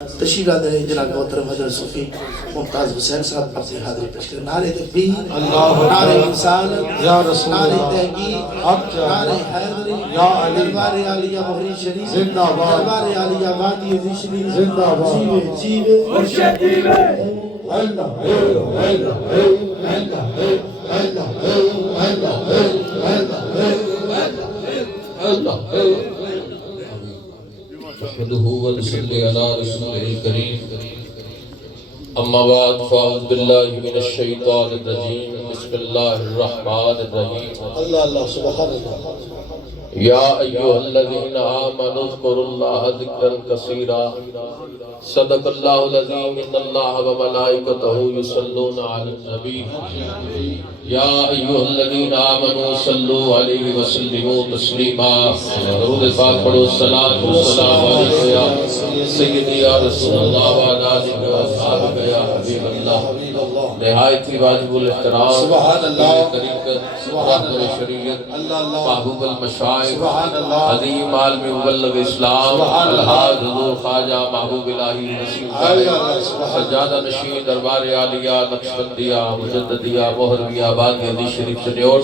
تشریف لاتے ہیں جناب محترم حضرت صوفی ممتاز حسین صاحب اپنی حاضری پیش کریں۔ نعرہ تکبیر، نعرہ رسالت، نعرہ تحقیق، نعرہ حیدری، دربار عالیہ مہری شریف، دربار عالیہ وادی عزیز شریف، جیوے جیوے مرشد جیوے۔ اللہ نحمده ونصلي على رسوله الكريم اما بعد فاعوذ بالله من الشیطان الرجیم بسم اللہ الرحمن الرحیم اللہ اللہ سبحان اللہ۔ یا ایھا الذین آمنوا اذکروا اللہ ذکرا کثیرا صدق اللہ العظیم ان اللہ وملائکتہ یصلون علی النبی یا ایھا الذین آمنوا صلوا علیہ وسلموا تسلیما۔ درود پاک پڑھو، صلاۃ و سلام علیک یا سیدی یا رسول اللہ وعلی آلہ و اصحابہ یا حبیب اللہ۔ نہایت ہی واجب الاحترام سبحان اللہ، رحمت شریعت محبوب المشائخ عظیم عالم مبلغ اسلام الحاج حضور خواجہ محبوب الہی نصیب سجادہ نشین دربار عالیہ نقشبندیہ مجددیہ مہرویہ باغی علی شریف چنیور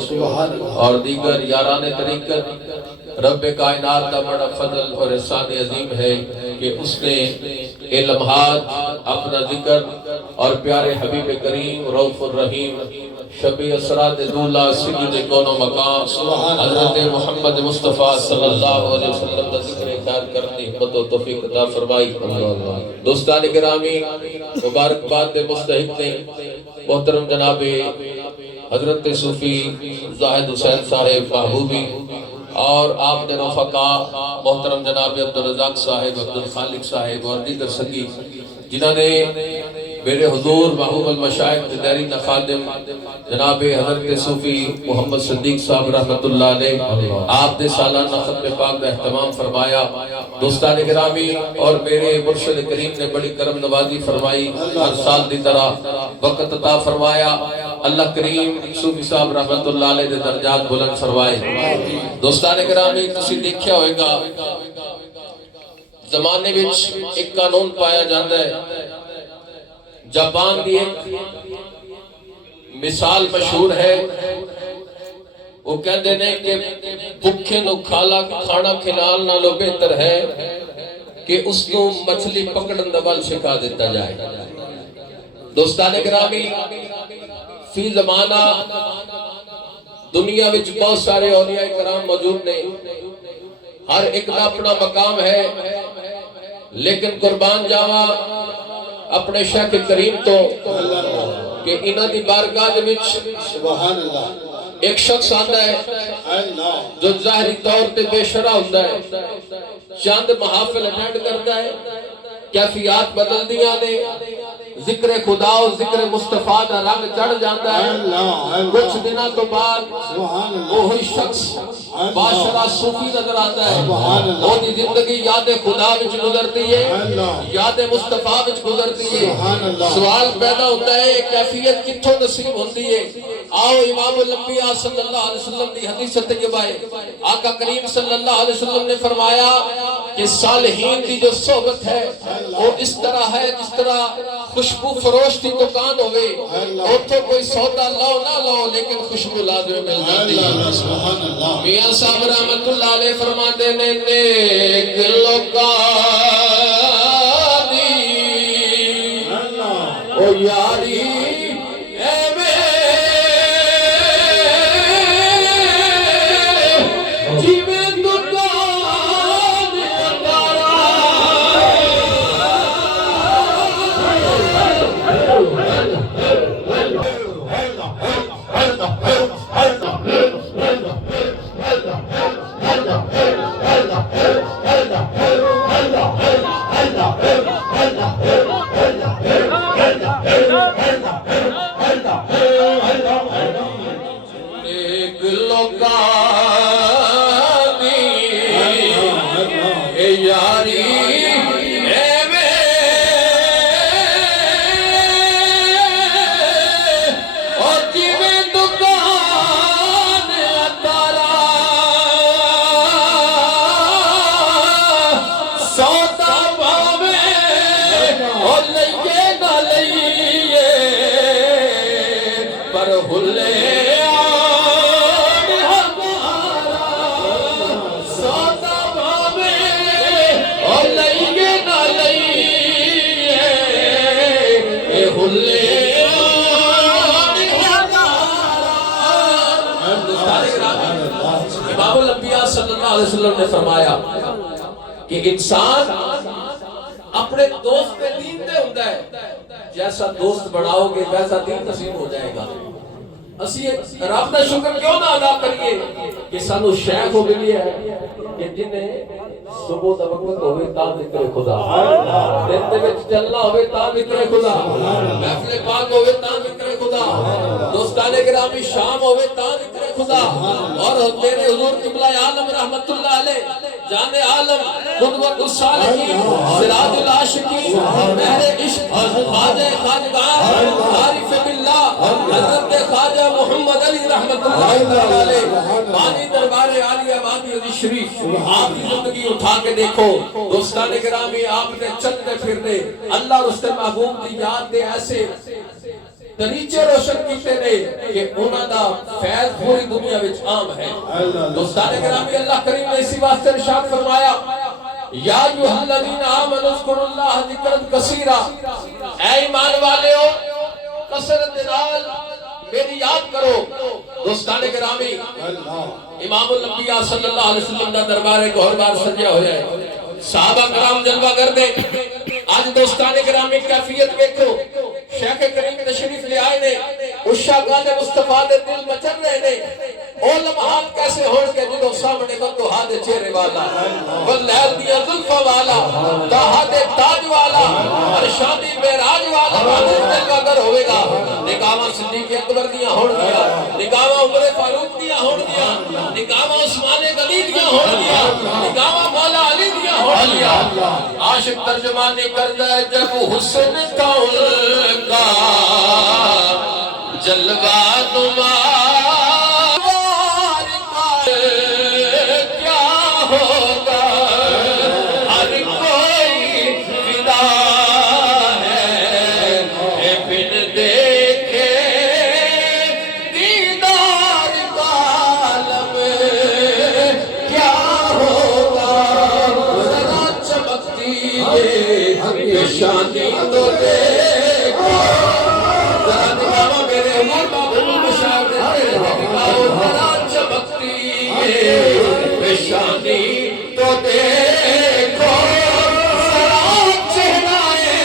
اور دیگر یاران طریقت، رب کائنات کا بڑا فضل اور احسان عظیم ہے کہ اس نے اے لمحات اپنا ذکر اور پیارے حبیب کریم رؤوف الرحیم شبی اسرات دولہ سید کون و مقام حضرت محمد مصطفیٰ صلی اللہ علیہ وسلم کا ذکر خیر کرنے ہمت و توفیق عطا فرمائی۔ دوستان گرامی، مبارکباد مستحق نے محترم جناب حضرت صوفی زاہد حسین صاحب محبوبی اور آپ نے رفقا محترم جناب عبدالرزاق صاحب، عبدالخالق صاحب اور دیگر سکی جنہوں نے میرے حضور محبوب المشائخ دیرین خادم جناب حضرت صوفی محمد صدیق صاحب رحمت اللہ علیہ آپ نے سالانہ ختم پاک کا اہتمام فرمایا۔ دوستان گرامی، اور میرے مرشد کریم نے بڑی کرم نوازی فرمائی، ہر سال دی طرح وقت عطا فرمایا۔ اللہ کریم صوفی صاحب رحمت اللہ علیہ دے درجات بلند فرمائے۔ دوستان گرامی، تسی دیکھیا ہوئے گا زمانے وچ ایک قانون پایا جاتا ہے، جاپان دی ایک مثال مشہور ہے، وہ کہتے ہیں کہ بھوکے نو کھانا کھلال نالو بہتر ہے کہ اس کو مچھلی پکڑن دا ول سکھا دیتا جائے۔ دوستان گرامی، فی زمانہ دنیا وچ بہت سارے اولیاء کرام موجود نے، ہر ایک دا اپنا مقام ہے، لیکن قربان جاواں اپنے شیخ کریم تو کہ انہاں دی بارگاہ دے وچ سبحان اللہ ایک شخص آندا ہے جو ظاہری طور تے بے شرع ہوندا ہے، چند محافل اٹینڈ کرتا ہے، کیفیات بدل دیاں نے، ذکر خدا و ذکر مصطفیٰ دا رنگ چڑھ جاتا ہے، کچھ دنوں تو بعد وہی شخص باشرہ صوفی نظر آتا ہے، وہ دی زندگی یاد خدا وچ گزرتی ہے، یاد مصطفیٰ وچ گزرتی ہے۔ سوال پیدا ہوتا ہے کیفیت کتھوں نصیب ہوندی ہے؟ آؤ امام الانبیاء صلی اللہ علیہ وسلم دی حدیث طیبہ ہے، آقا کریم صلی اللہ علیہ وسلم نے فرمایا کہ صالحین دی جو صحبت ہے وہ اس طرح ہے جس طرح خوشبو فروش کی دکان ہوئے، اتھو کوئی سودا لاؤ نہ لاؤ لیکن خوشبو لازم مل جاتی ہے۔ میاں صاحب رحمت اللہ علیہ فرماتے نے نیک لوکاں دی او یاری سودا بھاوے امام الانبیاء صلی اللہ علیہ وسلم نے فرمایا کہ انسان اپنے دوست پہ دین دے ہوتا ہے، جیسا دوست بڑھاؤ گے ویسا دین نصیب ہو جائے گا۔ اسی رب کا شکر کیوں نہ ادا کریے کہ سانو شیخ ہو ملی ہے کہ جنہیں صبح دا وقت ہوئے تا ذکر خدا، دن دے وچ چلنا ہوئے تا ذکر خدا، محفل پاک ہوئے تا ذکر خدا، دوستان گرامی شام ہوئے تا ذکر خدا، اور میرے حضور قبلہ عالم رحمت اللہ علیہ جان عالم قدوۃ الصالحین سراج العاشقین مہر عشق خواجہ خواجگان عارف باللہ حضرت خواجہ محمد علی رحمت اللہ علیہ بانی دربار عالیہ بانی علی شریف، آپ کی زندگی اٹھا کے دیکھو دوستان گرامی، آپ نے چلتے پھرنے اللہ اور اس کے محبوب کی یاد دے ایسے طریقے روشن کیتے نے کہ انہاں دا فیض پوری دنیا وچ عام ہے۔ دوستان گرامی، اللہ کریم نے اسی واسطے ارشاد فرمایا یا ایھا الذین آمنوا اذکروا اللہ ذکرا کثیرا، اے ایمان والےو کثرت نال میری یاد کرو۔ دوستان گرامی، امام الانبیاء صلی اللہ علیہ وسلم دا دربار گہر بار سجیا ہویا ہے، صحابہ کرام جلوہ کردے۔ آج دوستان گرامی کیفیت دیکھو، شیخ کریم تشریف لے آئے نے، اس شاگان مصطفیٰ دے دل مچر رہے نے، او لمحات کیسے ہوڑ کے جنہوں سامنے بندو ہاتھ چہرے والا، واللیل دیا ظلفہ والا، تاہات تاج والا، ارشادی بیراج والا، بادل جلوہ گر ہوئے گا۔ نکامہ صدیق اکبر دیا ہوڑ دیا، نکامہ عمر فاروق دیا ہوڑ دیا، نکامہ عثمان غنی دیا ہوڑ دیا، نکامہ مولا علی دیا ہوڑ دیا۔ عاشق ترجمانی کردہ ہے جب حسن کا ان کا جلوہ نمار کیا ہوگا، ہر کوئی فدا ہے بن دیکھے دیدار عالم کیا ہوگا، ذرا چمکتی ہے شانی تو دیکھو، ذرا نکامہ میرے امور بابو مشاہد ذرا چمکتی ہے شانی تو دیکھو، ذرا چہرائے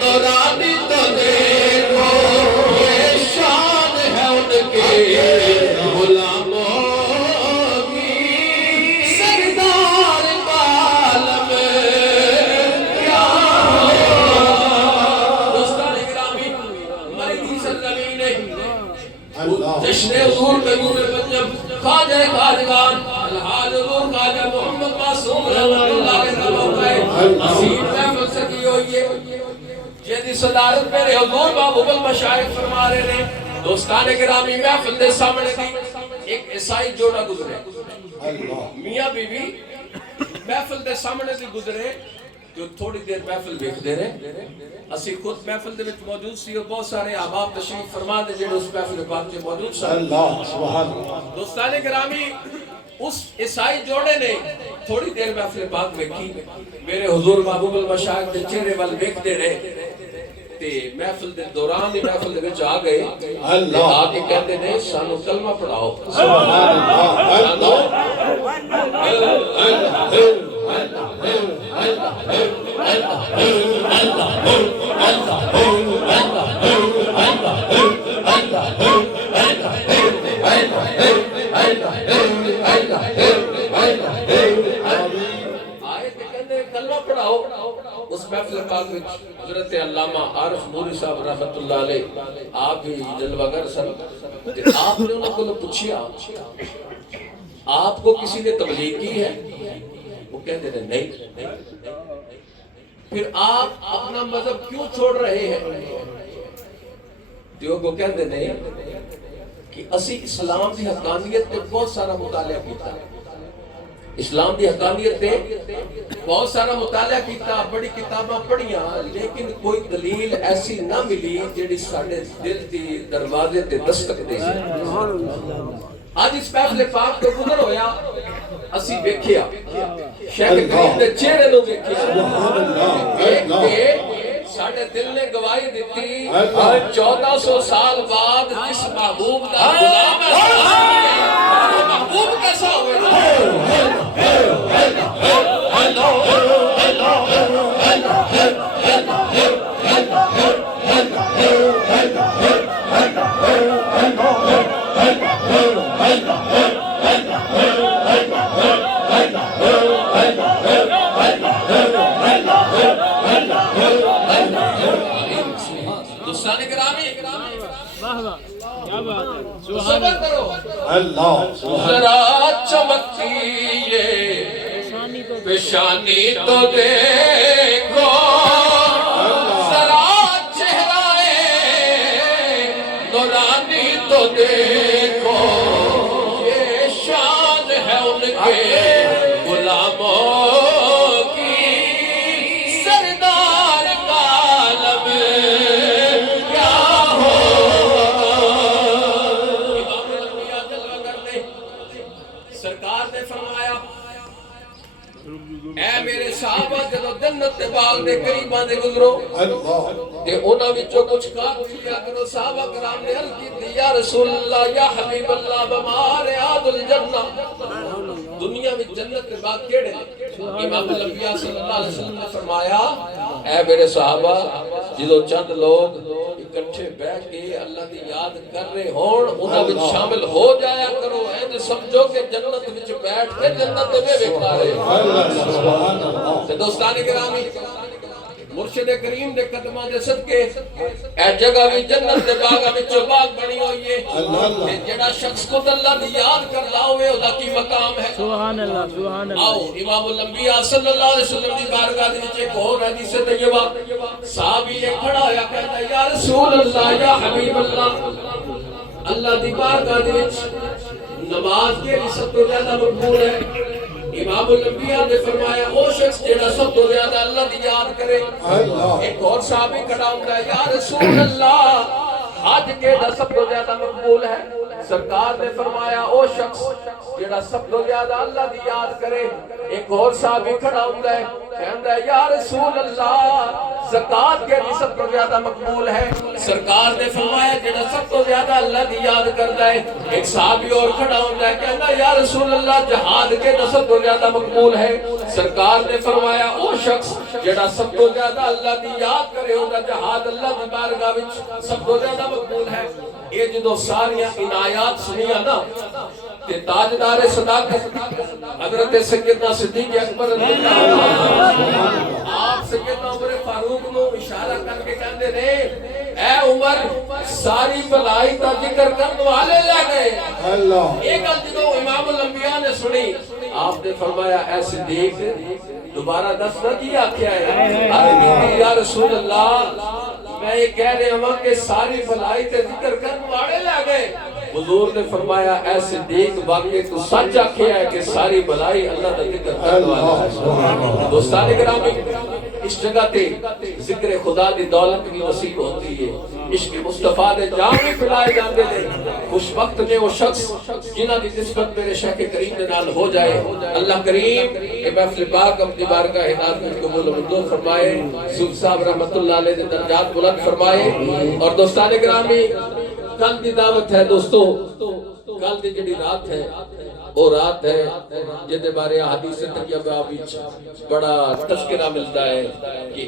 نورانی تو دیکھو، یہ شان ہے ان کے غلاموں کی، سردار عالم کیا ہوگا۔ دوستان گرامی، مریدی سرزمین جشن حضور قیوم پنجم خواجہ خواجگان الحاج حضور خواجہ محمد معصوم رحمت اللہ علیہ رہے نصیب محفل سکی ہوئی ہے، جیدی صدارت میرے حضور بابو المشائخ فرما رہے ہیں۔ دوستان گرامی، محفل دے سامنے دی ایک عیسائی جوڑا گزرے، میاں بیوی محفل دے سامنے دی گزرے، جو تھوڑی دیر محفل دیکھ دے رہے، اسی خود محفل دے وچ موجود سی اور بہت سارے احباب تشریف فرما دے جڑے اس محفل پاک میں موجود سن۔ دوستان گرامی، اس عیسائی جوڑے نے تھوڑی دیر محفل پاک ویکھی، میرے حضور محبوب المشائخ دے چہرے وال ویکھدے رہے تے محفل دے دوران دی محفل دے وچ آ گئے تے آ کے کہتے نے سانو کلمہ پڑھاؤ۔ سبحان آئے تے کہتے کلمہ پڑھاؤ۔ اس محفل پاک میں حضرت علامہ عارف نوری صاحب رحمت اللہ علیہ آپ ہی جلوہ گر سن، آپ نے انہوں کو پوچھیا آپ کو کسی نے تبلیغ کی ہے؟ وہ کہتے ہیں نہیں۔ پھر آپ اپنا مذہب کیوں چھوڑ رہے ہیں؟ دیو کو کہتے نہیں کہ اسی اسلام دی حقانیت پہ بہت سارا مطالعہ کیتا، اسلام دی حقانیت پہ بہت سارا مطالعہ کیتا، بڑی کتاباں پڑھیاں، لیکن کوئی دلیل ایسی نہ ملی جیڑی ساڈے دل دی دروازے تے دستک دے۔ آج اس محفل پاک تو گزر ہویا، اسی ویکھیا شیخ کریم دے چہرے نو ویکھیا، ایک تے ساڈے دل نے گواہی گواہی دیتی 1400 سال بعد جس محبوب کا غلام ہے وہ محبوب کیسا دوستان گرامی صبر کرو ذرا چمکتی یہ پیشانی تو دیکھو ذرا چہرہ نورانی تو دیکھو یہ شان ہے ان کے غلاموں اے میرے صحابہ جدو جنت کے باغ دے قریباں دے گزرو تے انہاں وچوں کچھ کام کیا کرو صحابہ کرام نے عرض کی یا رسول اللہ یا حبیب اللہ بمار یاد الجنہ دنیا میں جنت کے باغ کیڑے امام الانبیاء صلی اللہ علیہ وسلم نے فرمایا اے میرے صحابہ جدو چند لوگ اکٹھے بیٹھ کے اللہ دی یاد کر رہے ہون انہاں وچ شامل ہو جایا کرو اے سمجھو کہ جنت وچ بیٹھ کے جنت دے ویکھا رہے سبحان اللہ تے دوستان گرامی مرشد کریم دے قدماں دے صدقے اے جگہ وی جنت دے باغاں وچ باغ بنی ہوئی ہے تے جڑا شخص کو اللہ دی یاد کردا ہوئے او دا کی مقام ہے سبحان اللہ سبحان اللہ آؤ امام الانبیاء صلی اللہ علیہ وسلم دی بارگاہ دے وچ ایک اور حدیث طیبہ صحابی نے کھڑا ہویا کہتا یا رسول اللہ یا حبیب اللہ اللہ دی بارگاہ دے وچ نماز کے لیے سب تو زیادہ مقبول ہے امام الانبیاء نے فرمایا وہ شخص جڑا سب تو زیادہ اللہ دی یاد کرے ایک اور صحابی کھڑا ہوتا ہے یا رسول اللہ حج کے دا سب تو زیادہ مقبول ہے سرکار نے فرمایا وہ شخص جڑا سب تو زیادہ اللہ دی یاد کرے ایک اور صحابی کھڑا ہوتا ہے کہندا ہے یا رسول اللہ زکات کے بھی سب تو زیادہ مقبول ہے سرکار نے فرمایا جڑا سب تو زیادہ اللہ دی یاد کرتا ہے ایک صحابی اور کھڑا ہوتا ہے کہندا ہے یا رسول اللہ جہاد کے بھی سب تو زیادہ مقبول ہے سرکار نے فرمایا وہ شخص جڑا سب تو زیادہ اللہ دی یاد کرے ہوگا جہاد اللہ دی بارگاہ وچ سب تو زیادہ مقبول ہے یہ جدو ساریاں عنایات سنیا نا تے تاجدار صداقت حضرت سیدنا صدیق اکبر رضی اللہ عنہ آپ سیدنا عمر فاروق نو اشارہ کر کے کہندے نے اے عمر ساری بھلائی دا ذکر کرن والے لے گئے اللہ ایک گل جدو امام الانبیاء نے سنی آپ نے فرمایا اے صدیق دوبارہ دس نہ کی آکھیا ہے عربی یا رسول اللہ میں یہ کہہ رہے ہوں کہ ساری بھلائی تے ذکر کرن والے لے گئے حضور نے فرمایا اے صدیق واقعی تو سچ آکھیا ہے کہ ساری بھلائی اللہ دا ذکر کرن والے ہے دوستان گرامی اس جگہ تے ذکر خدا دی دولت بھی نصیب ہوتی ہے عشق مصطفیٰ دے جام بھی پھیلائے جاندے نے خوش وقت میں وہ شخص جنہاں دی نسبت میرے شیخ کریم دے نال ہو جائے اللہ کریم اے محفل پاک اپنی بارگاہ عنایت میں قبول و منظور فرمائے صوفی صاحب رحمۃ اللہ علیہ دے درجات بلند فرمائے اور دوستان گرامی کل دی دعوت ہے دوستو کل دی جڑی رات ہے وہ رات ہے جدے بارے حدیث طیبہ وچ بڑا تذکرہ ملتا ہے کہ